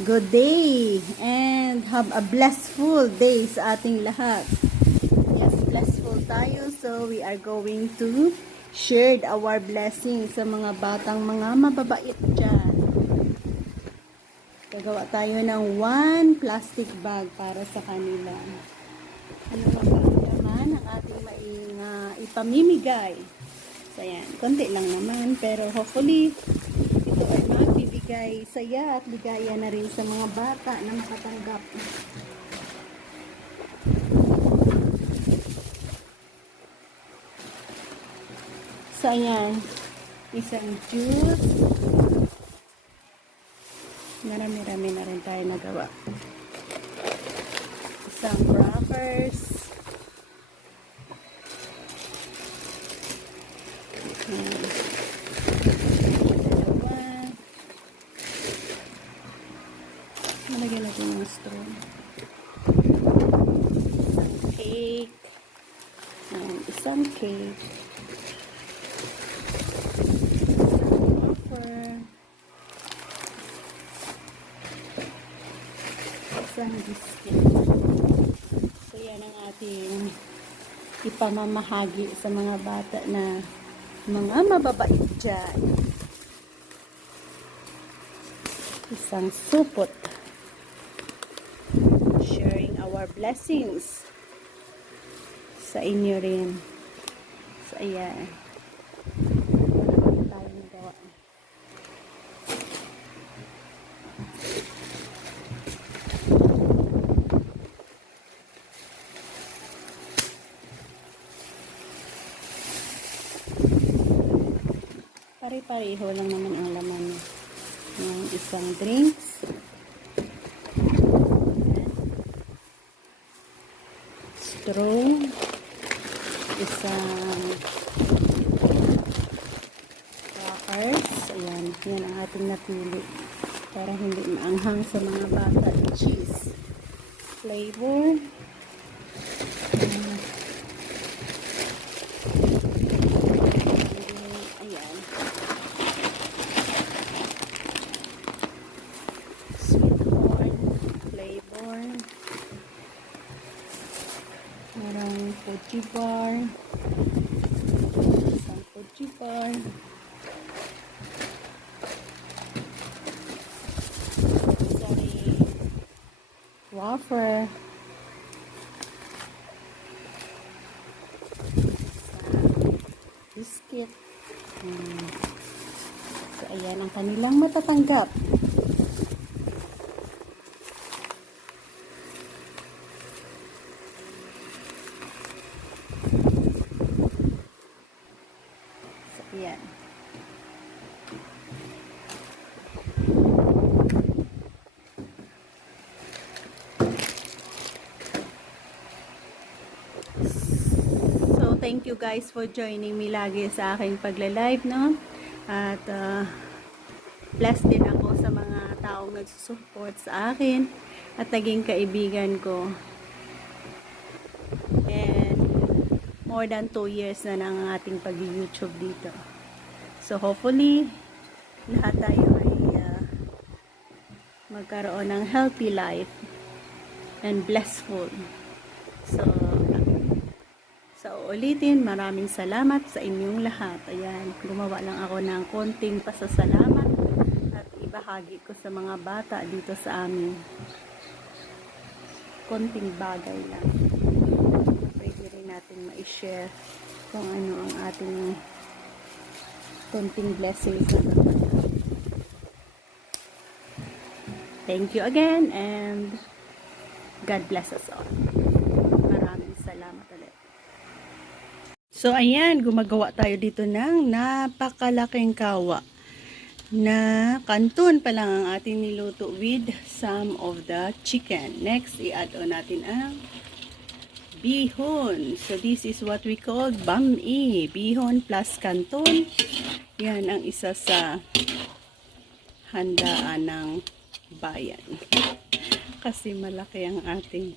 Good day and have a blissful day sa ating lahat. Yes, blissful tayo. So we are going to share our blessings sa mga batang mga mababait dyan. Gagawa tayo ng 1 plastic bag para sa kanila. Ano naman ang ating ipamimigay? So yan, konti lang naman pero hopefully ito ay magbibigay saya at ligaya na rin sa mga bata na makatanggap. So ayan, isang juice. Marami-rami na rin tayo nagawa. Isang wrappers. Nalagyan natin ng straw. Isang cake. Isang cake. Isang biscuit. So yan ang ating ipamamahagi sa mga bata na mga mababait dyan. Isang supot. Sharing our blessings sa inyo rin. So ayan. Marami tayong nagawa. Pare-pareho lang naman ang laman ng isang drinks. Straw. Isang crackers. Ayan. Yan ang ating napili. Para hindi maanghang sa mga bata. Cheese. Flavor. Merong Fuji bar. Isang Fuji bar. Sorry. Wafer. Isang biscuit. So, ayan ang kanilang matatanggap. Yan. So, thank you guys for joining me lagi sa aking pagla-live, no? At, blessed din ako sa mga taong nagsusupport sa akin at naging kaibigan ko. And, more than 2 years na ng ating pag-YouTube dito. So, hopefully, lahat tayo ay magkaroon ng healthy life and blissful. So, ulitin, maraming salamat sa inyong lahat. Ayan, gumawa lang ako ng konting pasasalamat at ibahagi ko sa mga bata dito sa amin. Konting bagay lang. Natin ma-share kung ano ang ating konting blessings. Thank you again and God bless us all. Maraming salamat ulit. So ayan, gumagawa tayo dito ng napakalaking kawa na kanton pa lang ang ating niluto with some of the chicken. Next, i-add on natin ang bihon. So, this is what we call bami. Bihon plus kanton. Yan ang isa sa handaan ng bayan. Kasi malaki ang ating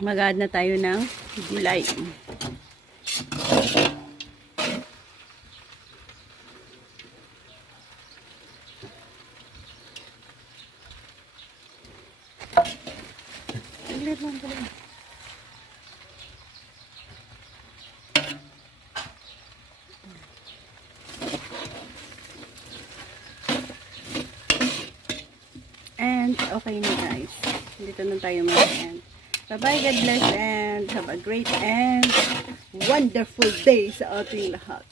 Mag-add na tayo ng gulay. Saglit lang pala. And okay na guys. Dito na tayo mag-end. Bye-bye, God bless, and have a great and wonderful day sa ating lahat.